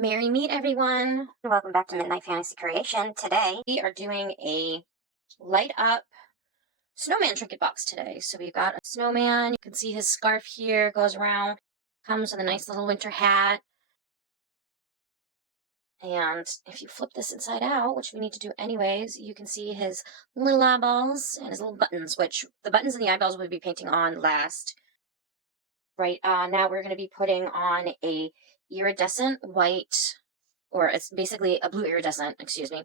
Merry meet everyone. Welcome back to Midnight Fantasy Creation. Today we are doing a light up snowman trinket box today. So we've got a snowman. You can see his scarf here goes around. Comes with a nice little winter hat. And if you flip this inside out, which we need to do anyways, you can see his little eyeballs and his little buttons, which the buttons and the eyeballs we'll be painting on last. Right now we're going to be putting on a iridescent white, or it's basically a blue iridescent, excuse me,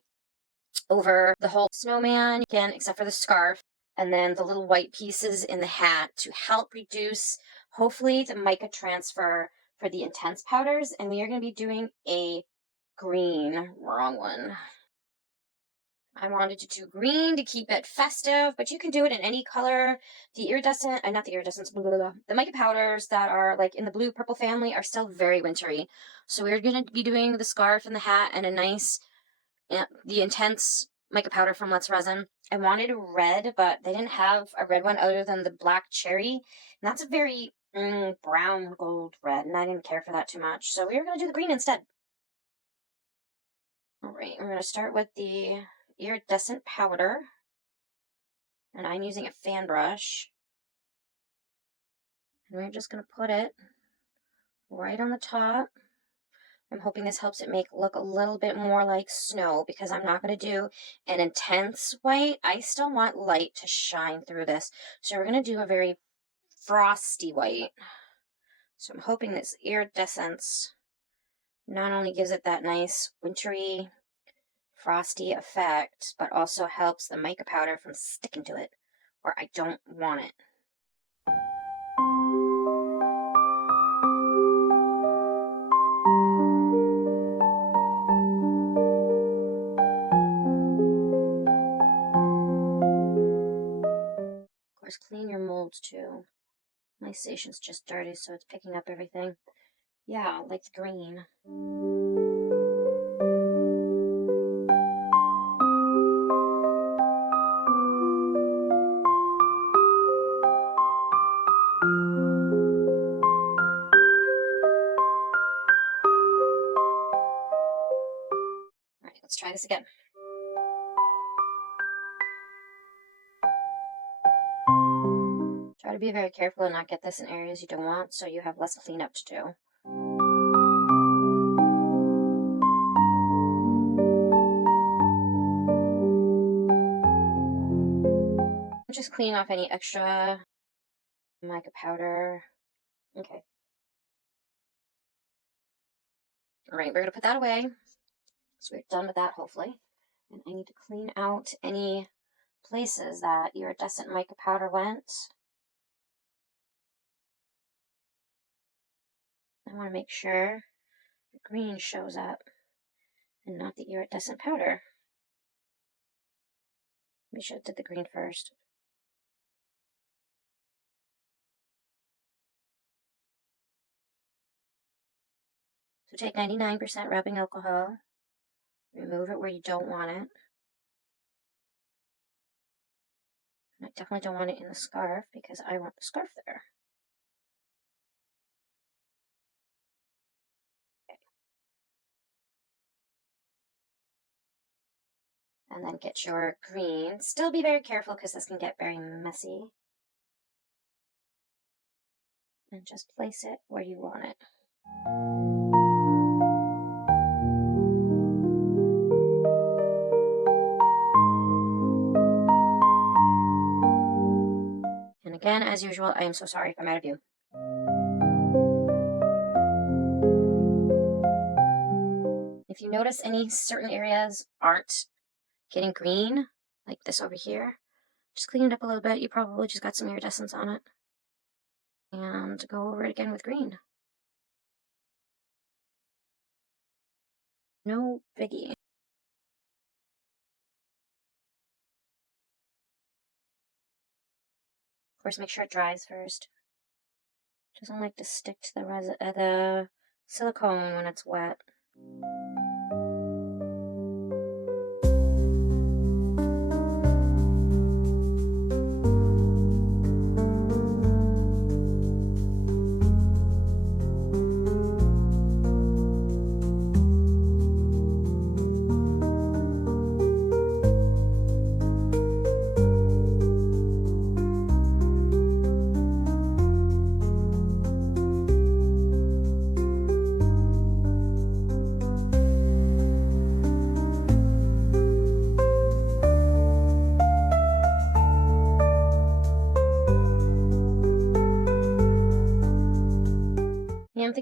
over the whole snowman, again, except for the scarf, and then the little white pieces in the hat to help reduce, hopefully, the mica transfer for the intense powders. And we are going to be doing a green, wrong one. I wanted to do green to keep it festive, but you can do it in any color. The iridescent, not the iridescents, the mica powders that are like in the blue purple family are still very wintry. So we're going to be doing the scarf and the hat and a nice, the intense mica powder from Let's Resin. I wanted a red, but they didn't have a red one other than the black cherry. And that's a very brown gold red, and I didn't care for that too much. So we are going to do the green instead. All right, we're going to start with the iridescent powder, and I'm using a fan brush, and we're just going to put it right on the top. I'm hoping this helps it look a little bit more like snow, because I'm not going to do an intense white. I still want light to shine through this, so we're going to do a very frosty white. So I'm hoping this iridescence not only gives it that nice wintry frosty effect, but also helps the mica powder from sticking to it where I don't want it. Of course, clean your molds too. My station's just dirty, so it's picking up everything. Yeah, like the green. Let's try this again. Try to be very careful and not get this in areas you don't want, so you have less cleanup to do. I'm just cleaning off any extra mica powder. Okay. All right, we're going to put that away. So we're done with that, hopefully. And I need to clean out any places that iridescent mica powder went. I want to make sure the green shows up and not the iridescent powder. We should have did the green first. So take 99% rubbing alcohol. Remove it where you don't want it. And I definitely don't want it in the scarf because I want the scarf there. Okay. And then get your green. Still be very careful because this can get very messy. And just place it where you want it. And again, as usual, I am so sorry if I'm out of view. If you notice any certain areas aren't getting green, like this over here, just clean it up a little bit. You probably just got some iridescence on it. And go over it again with green. No biggie. Of course, make sure it dries first. Doesn't like to stick to the silicone when it's wet.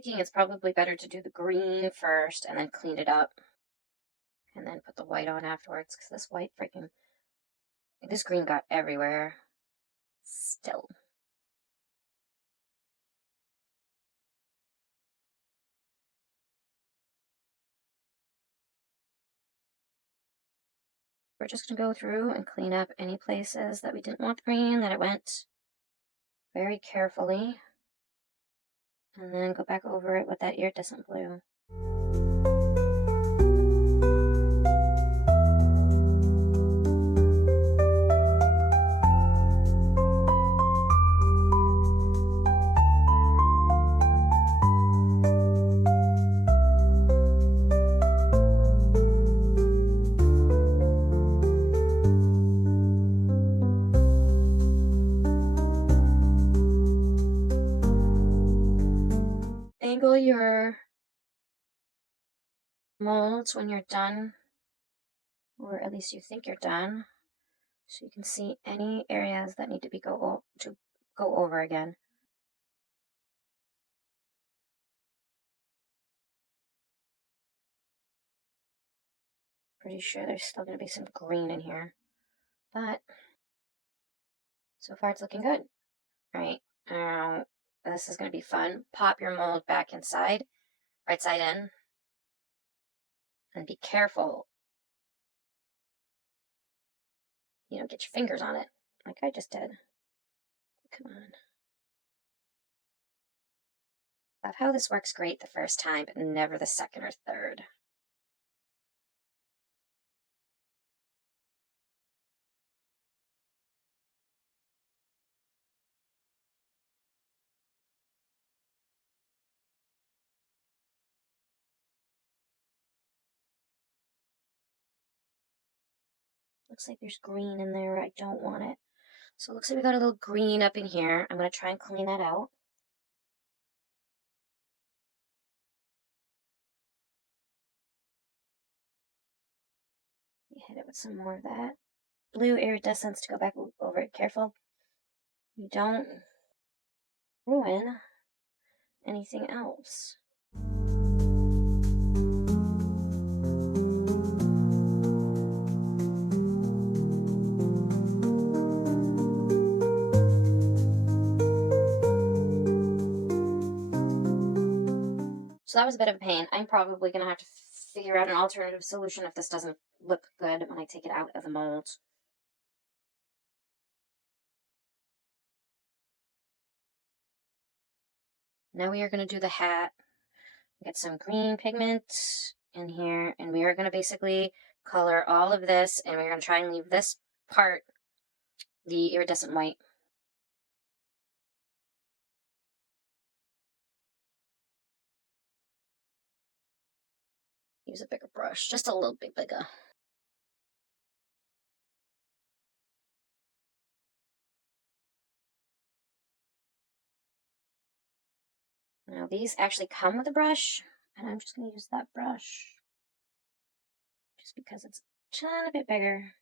thinking it's probably better to do the green first and then clean it up and then put the white on afterwards, because this green got everywhere still. We're just going to go through and clean up any places that we didn't want green, that it went very carefully, and then go back over it with that iridescent blue. Angle your molds when you're done, or at least you think you're done, so you can see any areas that need to go over again. Pretty sure there's still going to be some green in here, but so far it's looking good. All right, now this is going to be fun. Pop your mold back inside, right side in, and be careful. You know, get your fingers on it, like I just did. Come on. Love how this works great the first time, but never the second or third. Looks like there's green in there. I don't want it. So it looks like we got a little green up in here. I'm going to try and clean that out. Hit it with some more of that blue iridescence to go back over it. Careful. You don't ruin anything else. So that was a bit of a pain. I'm probably going to have to figure out an alternative solution if this doesn't look good when I take it out of the mold. Now we are going to do the hat. Get some green pigment in here, and we are going to basically color all of this, and we're going to try and leave this part the iridescent white. Use a bigger brush, just a little bit bigger. Now these actually come with a brush, and I'm just going to use that brush just because it's a tiny bit bigger.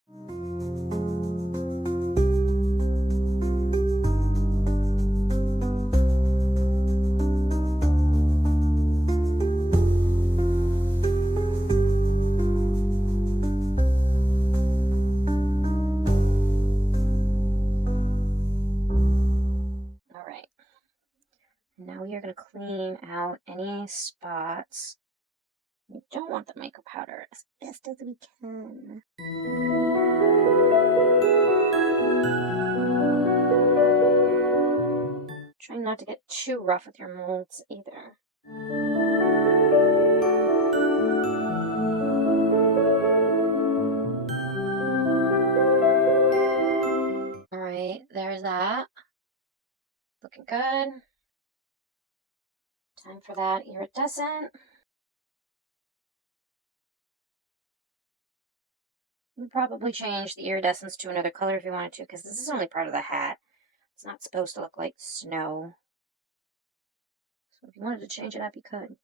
Now we are going to clean out any spots. We don't want the micro powder as best as we can. Trying not to get too rough with your molds either. Alright, there's that. Looking good. Time for that iridescent. You can probably change the iridescence to another color if you wanted to, because this is only part of the hat. It's not supposed to look like snow. So if you wanted to change it up, you could.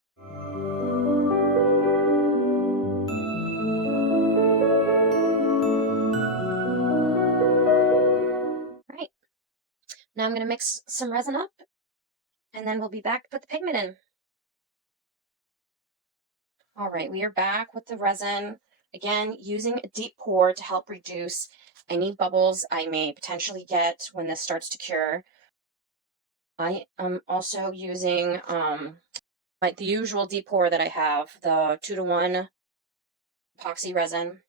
Right. Now I'm going to mix some resin up, and then we'll be back to put the pigment in. All right, we are back with the resin. Again, using a deep pour to help reduce any bubbles I may potentially get when this starts to cure. I am also using like the usual deep pour that I have, the 2-to-1 epoxy resin.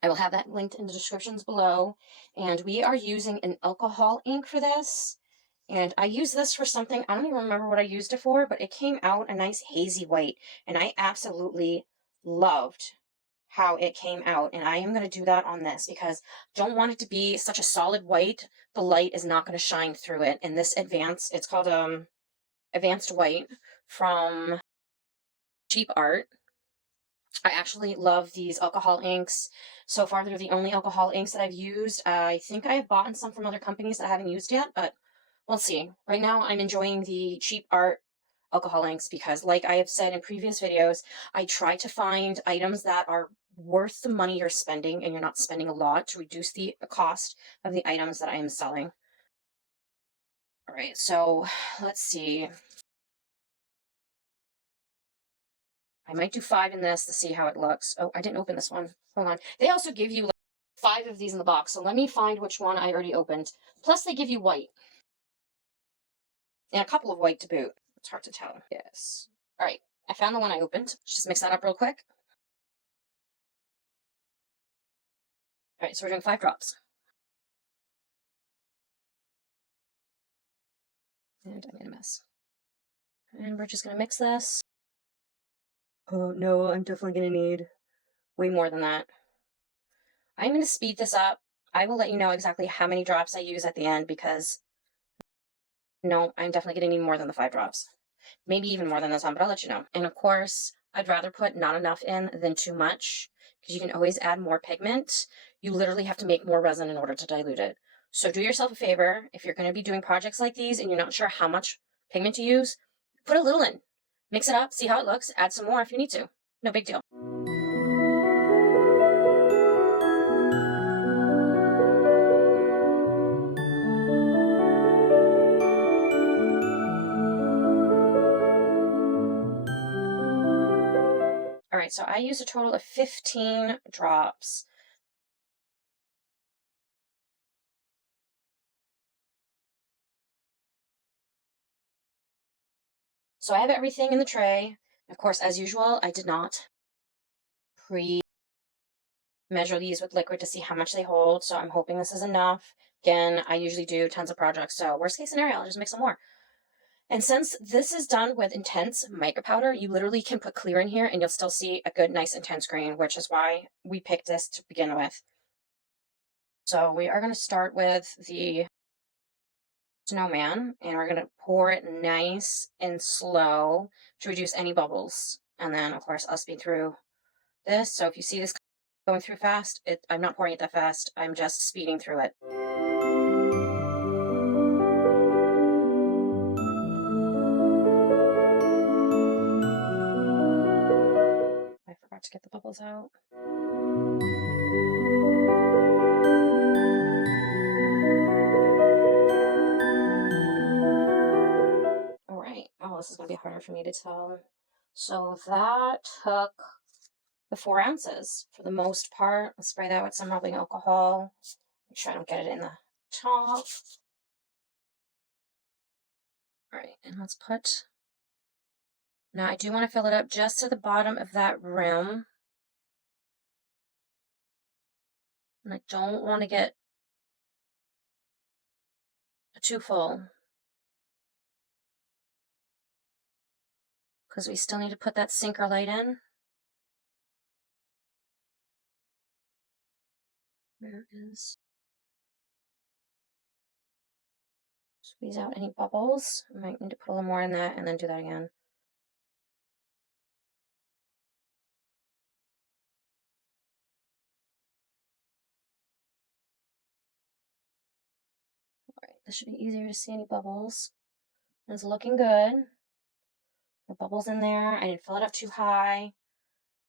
I will have that linked in the descriptions below. And we are using an alcohol ink for this. And I used this for something, I don't even remember what I used it for, but it came out a nice hazy white. And I absolutely loved how it came out. And I am going to do that on this because I don't want it to be such a solid white. The light is not going to shine through it. And this advanced, it's called Advanced White from Cheap Art. I actually love these alcohol inks. So far, they're the only alcohol inks that I've used. I think I have bought some from other companies that I haven't used yet, but we'll see. Right now, I'm enjoying the Cheap Art alcohol inks because, like I have said in previous videos, I try to find items that are worth the money you're spending and you're not spending a lot to reduce the cost of the items that I am selling. All right, so let's see. I might do 5 in this to see how it looks. Oh, I didn't open this one. Hold on. They also give you like 5 of these in the box, so let me find which one I already opened. Plus, they give you white. And a couple of white to boot. It's hard to tell. Yes. All right. I found the one I opened. Let's just mix that up real quick. All right, so we're doing 5 drops. And I made a mess. And we're just going to mix this. Oh, no, I'm definitely going to need way more than that. I'm going to speed this up. I will let you know exactly how many drops I use at the end because, no, I'm definitely going to need more than the 5 drops. Maybe even more than this one, but I'll let you know. And of course, I'd rather put not enough in than too much because you can always add more pigment. You literally have to make more resin in order to dilute it. So do yourself a favor. If you're going to be doing projects like these and you're not sure how much pigment to use, put a little in. Mix it up, see how it looks, add some more if you need to. No big deal. All right, so I used a total of 15 drops. So I have everything in the tray. Of course, as usual, I did not measure these with liquid to see how much they hold. So I'm hoping this is enough. Again, I usually do tons of projects. So worst case scenario, I'll just mix some more. And since this is done with intense mica powder, you literally can put clear in here and you'll still see a good, nice, intense green, which is why we picked this to begin with. So we are going to start with the snowman and we're going to pour it nice and slow to reduce any bubbles. And then, of course, I'll speed through this. So if you see this going through fast, I'm not pouring it that fast. I'm just speeding through it. I forgot to get the bubbles out. All right. Oh, this is going to be harder for me to tell. So that took the 4 ounces for the most part. Let's spray that with some rubbing alcohol. Make sure I don't get it in the top. All right, and let's put... Now I do want to fill it up just to the bottom of that rim. And I don't want to get too full, because we still need to put that sinker light in. Where is... Squeeze out any bubbles. I might need to put a little more in that and then do that again. Alright, this should be easier to see any bubbles. It's looking good. The bubbles in there. I didn't fill it up too high.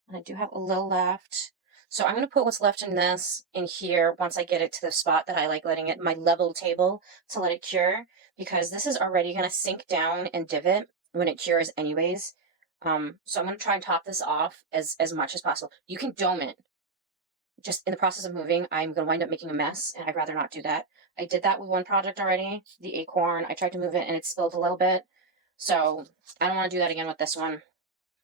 And I do have a little left. So I'm going to put what's left in this in here once I get it to the spot that I like letting it, my level table, to let it cure. Because this is already going to sink down and divot when it cures anyways. So I'm going to try and top this off as much as possible. You can dome it. Just in the process of moving, I'm going to wind up making a mess, and I'd rather not do that. I did that with one project already, the acorn. I tried to move it, and it spilled a little bit. So I don't want to do that again with this one.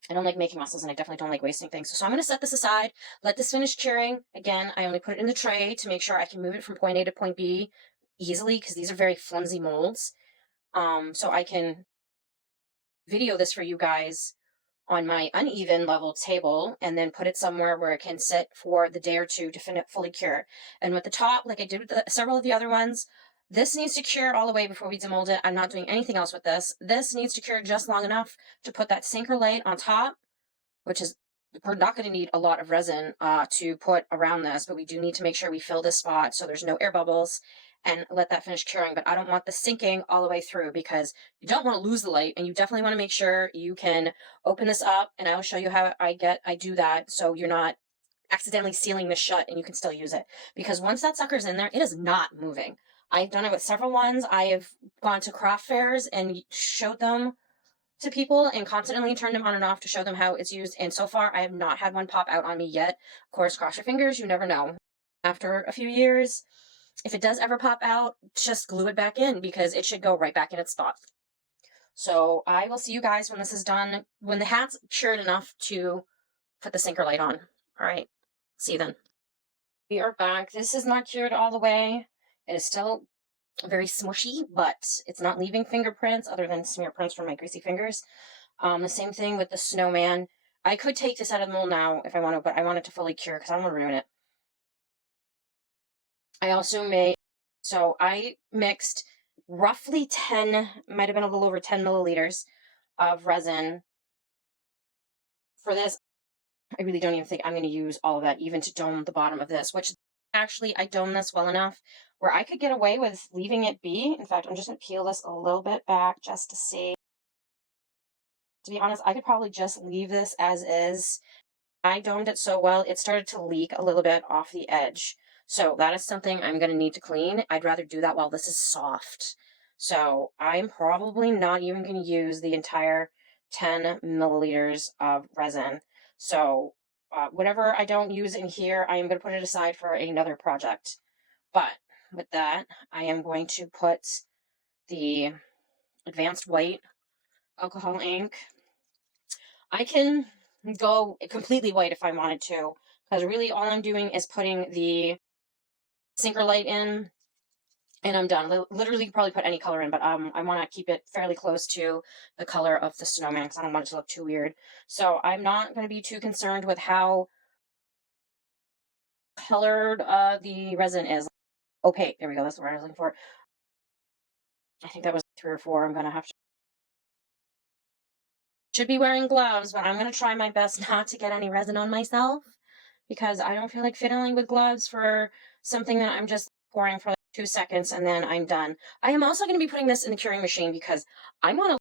I don't like making messes, and I definitely don't like wasting things. So I'm going to set this aside, let this finish curing. Again, I only put it in the tray to make sure I can move it from point A to point B easily, because these are very flimsy molds. So I can video this for you guys on my uneven level table and then put it somewhere where it can sit for the day or two to fully cure. And with the top, like I did with several of the other ones, this needs to cure all the way before we demold it. I'm not doing anything else with this. This needs to cure just long enough to put that sinker light on top, which is, we're not going to need a lot of resin to put around this, but we do need to make sure we fill this spot so there's no air bubbles and let that finish curing. But I don't want the sinking all the way through, because you don't want to lose the light, and you definitely want to make sure you can open this up, and I'll show you how I do that so you're not accidentally sealing this shut and you can still use it. Because once that sucker's in there, it is not moving. I've done it with several ones. I have gone to craft fairs and showed them to people and constantly turned them on and off to show them how it's used. And so far, I have not had one pop out on me yet. Of course, cross your fingers, you never know. After a few years, if it does ever pop out, just glue it back in, because it should go right back in its spot. So I will see you guys when this is done, when the hat's cured enough to put the sinker light on. All right, see you then. We are back. This is not cured all the way. It is still very smushy, but it's not leaving fingerprints other than smear prints from my greasy fingers. The same thing with the snowman. I could take this out of the mold now if I want to, but I want it to fully cure because I don't want to ruin it. I also made, so I mixed roughly 10, might have been a little over 10 milliliters of resin for this. I really don't even think I'm going to use all of that, even to dome the bottom of this, which actually I dome this well enough where I could get away with leaving it be. In fact, I'm just going to peel this a little bit back just to see. To be honest, I could probably just leave this as is. I domed it so well, it started to leak a little bit off the edge. So that is something I'm going to need to clean. I'd rather do that while this is soft. So I'm probably not even going to use the entire 10 milliliters of resin. So whatever I don't use in here, I am going to put it aside for another project. But with that, I am going to put the advanced white alcohol ink. I can go completely white if I wanted to, because really all I'm doing is putting the sinker light in and I'm done. Literally, you could probably put any color in, but I want to keep it fairly close to the color of the snowman because I don't want it to look too weird. So I'm not going to be too concerned with how colored the resin is. Opaque, there we go, that's the word I was looking for. I think that was 3 or 4. I'm going to have to should be wearing gloves, but I'm going to try my best not to get any resin on myself, because I don't feel like fiddling with gloves for something that I'm just pouring for like 2 seconds and then I'm done. I am also going to be putting this in the curing machine because I want to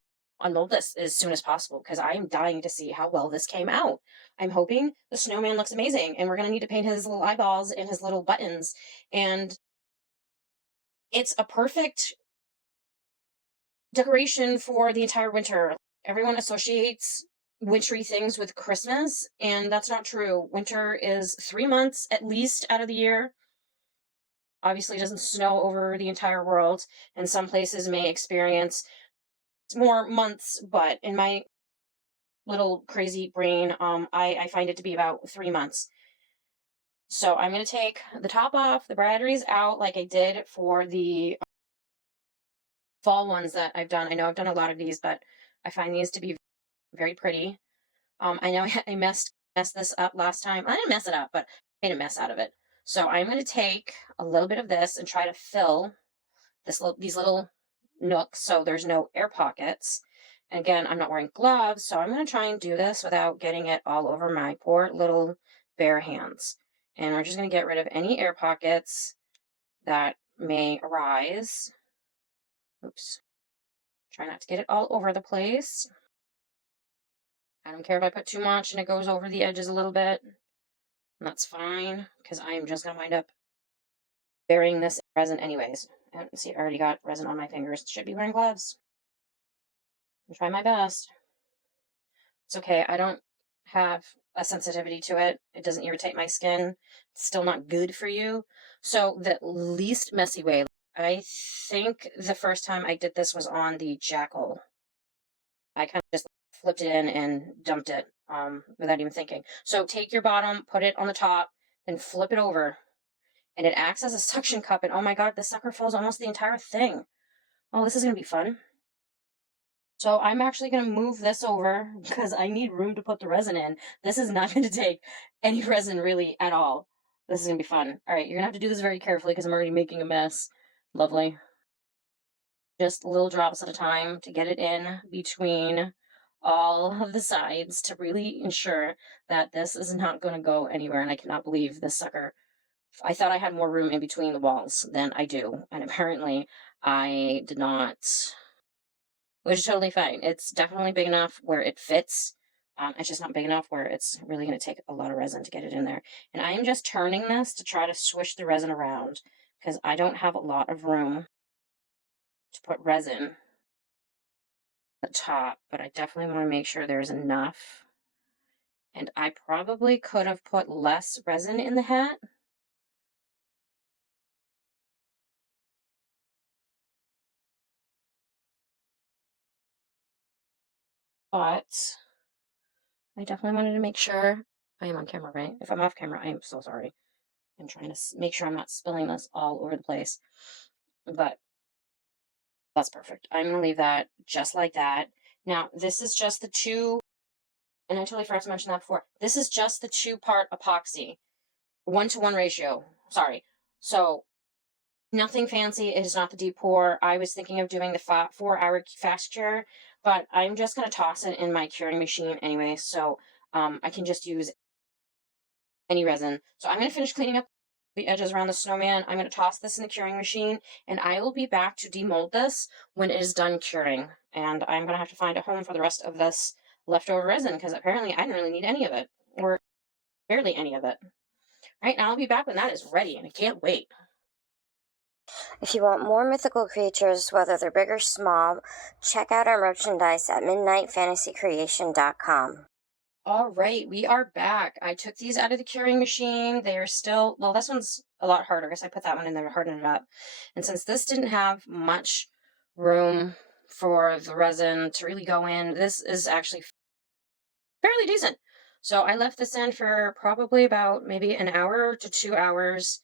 unmold this as soon as possible because I am dying to see how well this came out. I'm hoping the snowman looks amazing, and we're going to need to paint his little eyeballs and his little buttons. And it's a perfect decoration for the entire winter. Everyone associates wintry things with Christmas, and that's not true. Winter is 3 months at least out of the year. Obviously, it doesn't snow over the entire world, and some places may experience more months, but in my little crazy brain, I find it to be about 3 months. So I'm going to take the top off, the batteries out like I did for the fall ones that I've done. I know I've done a lot of these, but I find these to be very pretty. I know I messed this up last time. I didn't mess it up, but I made a mess out of it. So I'm going to take a little bit of this and try to fill these little nooks so there's no air pockets. And again, I'm not wearing gloves, so I'm going to try and do this without getting it all over my poor little bare hands. And we're just going to get rid of any air pockets that may arise. Oops. Try not to get it all over the place. I don't care if I put too much and it goes over the edges a little bit. That's fine, because I'm just going to wind up burying this in resin anyways. And see, I already got resin on my fingers. Should be wearing gloves. I'll try my best. It's okay. I don't have a sensitivity to it. It doesn't irritate my skin. It's still not good for you. So the least messy way, I think the first time I did this was on the Jackal. I kind of just flipped it in and dumped it without even thinking. So take your bottom, put it on the top, then flip it over, and it acts as a suction cup. And oh my god, the sucker fills almost the entire thing. Oh, this is gonna be fun. So I'm actually gonna move this over because I need room to put the resin in. This is not gonna take any resin really at all. This is gonna be fun. All right, you're gonna have to do this very carefully because I'm already making a mess. Lovely. Just little drops at a time to get it in between all of the sides to really ensure that this is not going to go anywhere. And I cannot believe this sucker. I thought I had more room in between the walls than I do. And apparently I did not, which is totally fine. It's definitely big enough where it fits. It's just not big enough where it's really going to take a lot of resin to get it in there. And I am just turning this to try to swish the resin around because I don't have a lot of room to put resin the top, but I definitely want to make sure there's enough. And I probably could have put less resin in the hat. But I definitely wanted to make sure I am on camera, right? If I'm off camera, I am so sorry. I'm trying to make sure I'm not spilling this all over the place. But that's perfect. I'm going to leave that just like that. Now, this is just the two, and I totally forgot to mention that before. This is just the 2-part epoxy, 1-to-1 ratio. Sorry. So nothing fancy. It is not the deep pour. I was thinking of doing the 4-hour fast cure, but I'm just going to toss it in my curing machine anyway, so I can just use any resin. So I'm going to finish cleaning up the edges around the snowman. I'm going to toss this in the curing machine, and I will be back to demold this when it is done curing. And I'm going to have to find a home for the rest of this leftover resin, because apparently I didn't really need any of it, or barely any of it. Right now, I'll be back when that is ready, and I can't wait. If you want more mythical creatures, whether they're big or small, check out our merchandise at midnightfantasycreation.com. All right, we are back. I took these out of the curing machine. They are still, well, this one's a lot harder because I put that one in there to harden it up. And since this didn't have much room for the resin to really go in, this is actually fairly decent. So I left this in for probably about maybe an hour to 2 hours,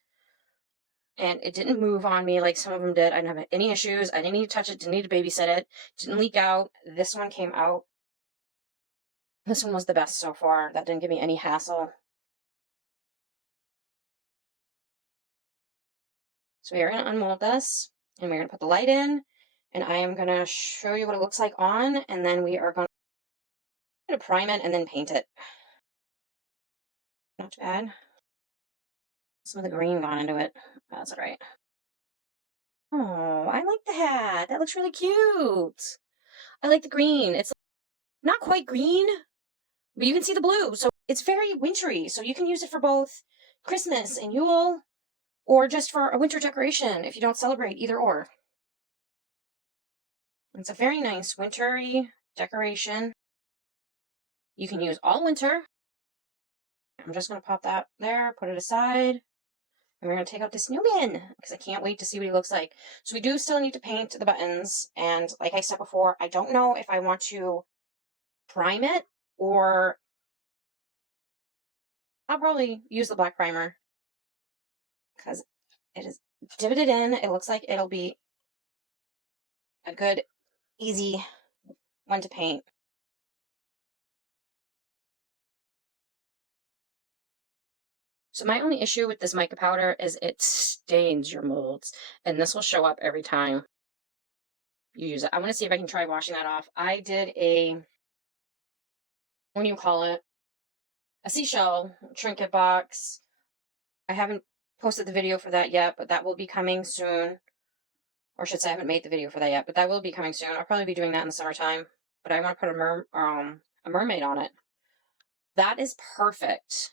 and it didn't move on me like some of them did. I didn't have any issues. I didn't need to touch it, didn't need to babysit it, didn't leak out. This one came out. This one was the best so far. That didn't give me any hassle. So we are going to unmold this, and we're going to put the light in, and I am going to show you what it looks like on, and then we are going to prime it and then paint it. Not too bad. Some of the green gone into it. That's all right. Oh, I like the hat. That looks really cute. I like the green. It's not quite green, but you can see the blue. So it's very wintry. So you can use it for both Christmas and Yule, or just for a winter decoration if you don't celebrate either or. It's a very nice wintry decoration. You can use all winter. I'm just going to pop that there, put it aside, and we're going to take out the snowman because I can't wait to see what he looks like. So we do still need to paint the buttons, and like I said before, I don't know if I want to prime it, or I'll probably use the black primer because it is divoted in. It looks like it'll be a good, easy one to paint. So my only issue with this mica powder is it stains your molds, and this will show up every time you use it. I want to see if I can try washing that off. I did a, what do you call it? A seashell trinket box. I haven't posted the video for that yet, but that will be coming soon. Or I should say I haven't made the video for that yet, but that will be coming soon. I'll probably be doing that in the summertime. But I want to put a mermaid on it. That is perfect.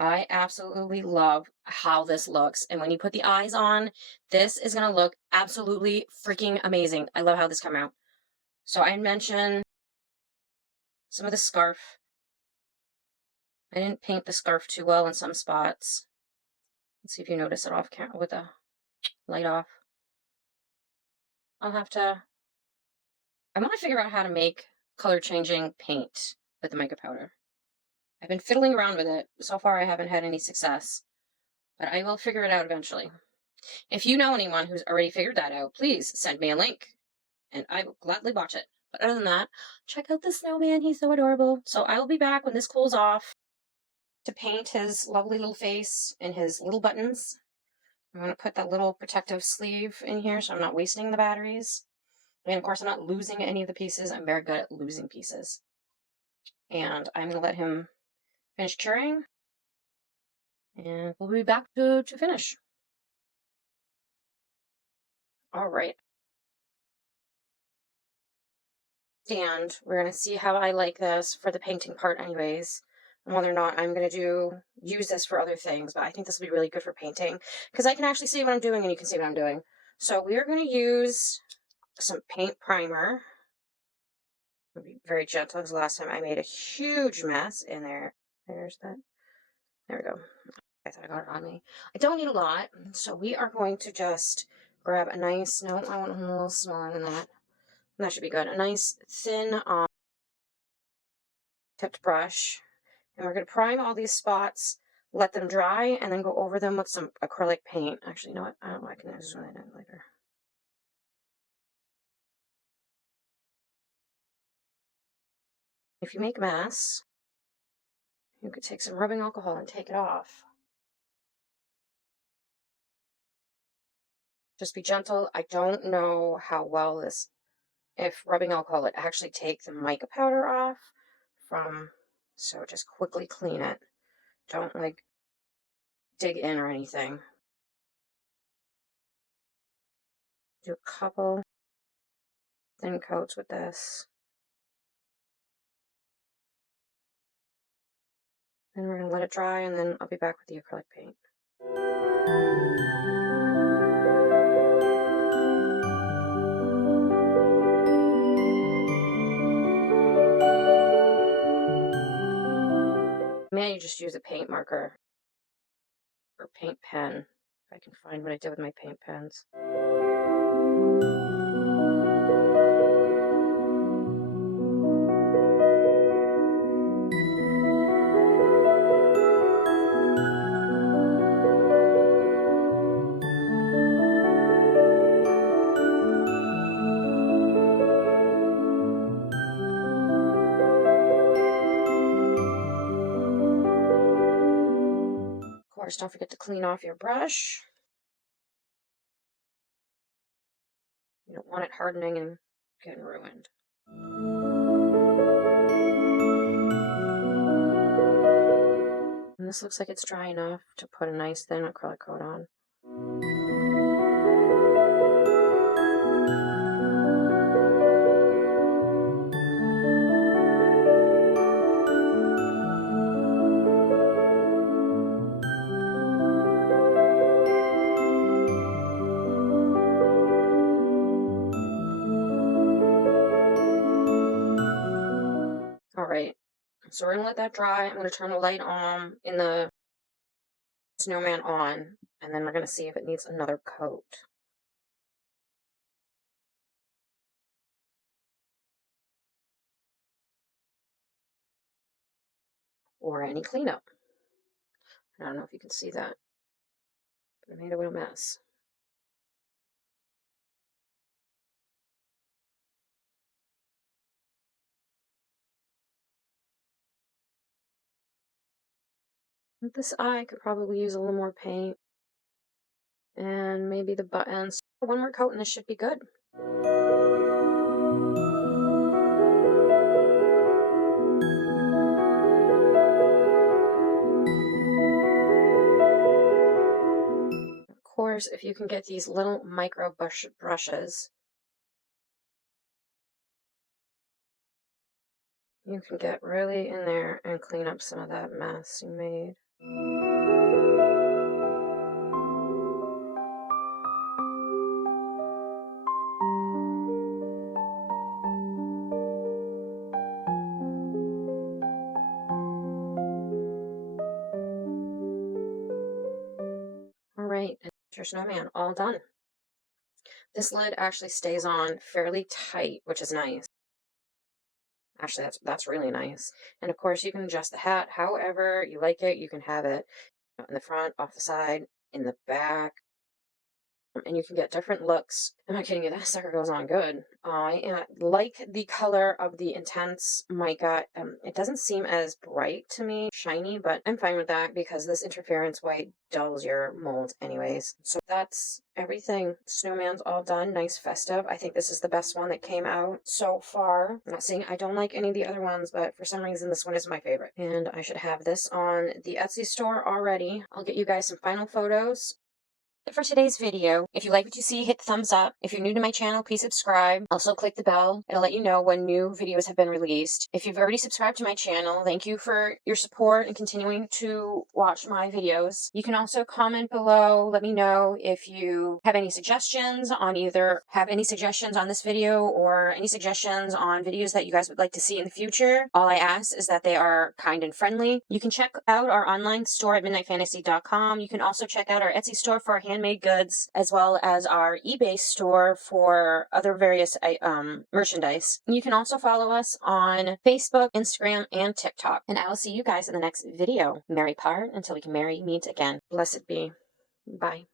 I absolutely love how this looks. And when you put the eyes on, this is going to look absolutely freaking amazing. I love how this came out. So I mentioned some of the scarf. I didn't paint the scarf too well in some spots. Let's see if you notice it off camera with the light off. I want to figure out how to make color changing paint with the mica powder. I've been fiddling around with it. So far, I haven't had any success, but I will figure it out eventually. If you know anyone who's already figured that out, please send me a link and I will gladly watch it. But other than that, check out the snowman. He's so adorable. So I will be back when this cools off to paint his lovely little face and his little buttons. I'm going to put that little protective sleeve in here so I'm not wasting the batteries. And of course, I'm not losing any of the pieces. I'm very good at losing pieces. And I'm going to let him finish curing. And we'll be back to finish. All right. And we're going to see how I like this for the painting part anyways. And whether or not I'm going to use this for other things. But I think this will be really good for painting. Because I can actually see what I'm doing and you can see what I'm doing. So we are going to use some paint primer. I'll be very gentle because last time I made a huge mess in there. There's that. There we go. I thought I got it on me. I don't need a lot. So we are going to just grab a nice, no, I want a little smaller than that. That should be good. A nice thin tipped brush. And we're going to prime all these spots, let them dry, and then go over them with some acrylic paint. Actually, you know what? I don't know. I can zoom that in later. If you make a mess, you could take some rubbing alcohol and take it off. Just be gentle. I don't know how well this, if rubbing alcohol would actually take the mica powder off from, so just quickly clean it. Don't like dig in or anything. Do a couple thin coats with this. Then we're going to let it dry and then I'll be back with the acrylic paint. Maybe just use a paint marker or paint pen. If I can find what I did with my paint pens. Of course, don't forget to clean off your brush. You don't want it hardening and getting ruined. And this looks like it's dry enough to put a nice thin acrylic coat on. All right, so we're gonna let that dry. I'm gonna turn the light on in the snowman on, and then we're gonna see if it needs another coat. Or any cleanup. I don't know if you can see that, but I made a real mess. This eye could probably use a little more paint. And maybe the buttons. One more coat and this should be good. Of course, if you can get these little micro brushes, you can get really in there and clean up some of that mess you made. right, and your snowman all done. This lid actually stays on fairly tight, which is nice. Actually, that's really nice. And of course, you can adjust the hat however you like it. You can have it in the front, off the side, in the back, and you can get different looks. I'm not kidding you, that sucker goes on good. I like the color of the intense mica. It doesn't seem as bright to me, shiny, but I'm fine with that because this interference white dulls your mold anyways. So that's everything. Snowman's all done, nice festive. I think this is the best one that came out so far. I'm not saying I don't like any of the other ones, but for some reason this one is my favorite. And I should have this on the Etsy store already. I'll get you guys some final photos for today's video. If you like what you see, hit the thumbs up. If you're new to my channel, please subscribe. Also click the bell. It'll let you know when new videos have been released. If you've already subscribed to my channel, thank you for your support and continuing to watch my videos. You can also comment below. Let me know if you have any suggestions on this video or any suggestions on videos that you guys would like to see in the future. All I ask is that they are kind and friendly. You can check out our online store at midnightfantasy.com. You can also check out our Etsy store for our handmade goods, as well as our eBay store for other various merchandise. You can also follow us on Facebook, Instagram, and TikTok. And I will see you guys in the next video. Merry part until we can meet again. Blessed be. Bye.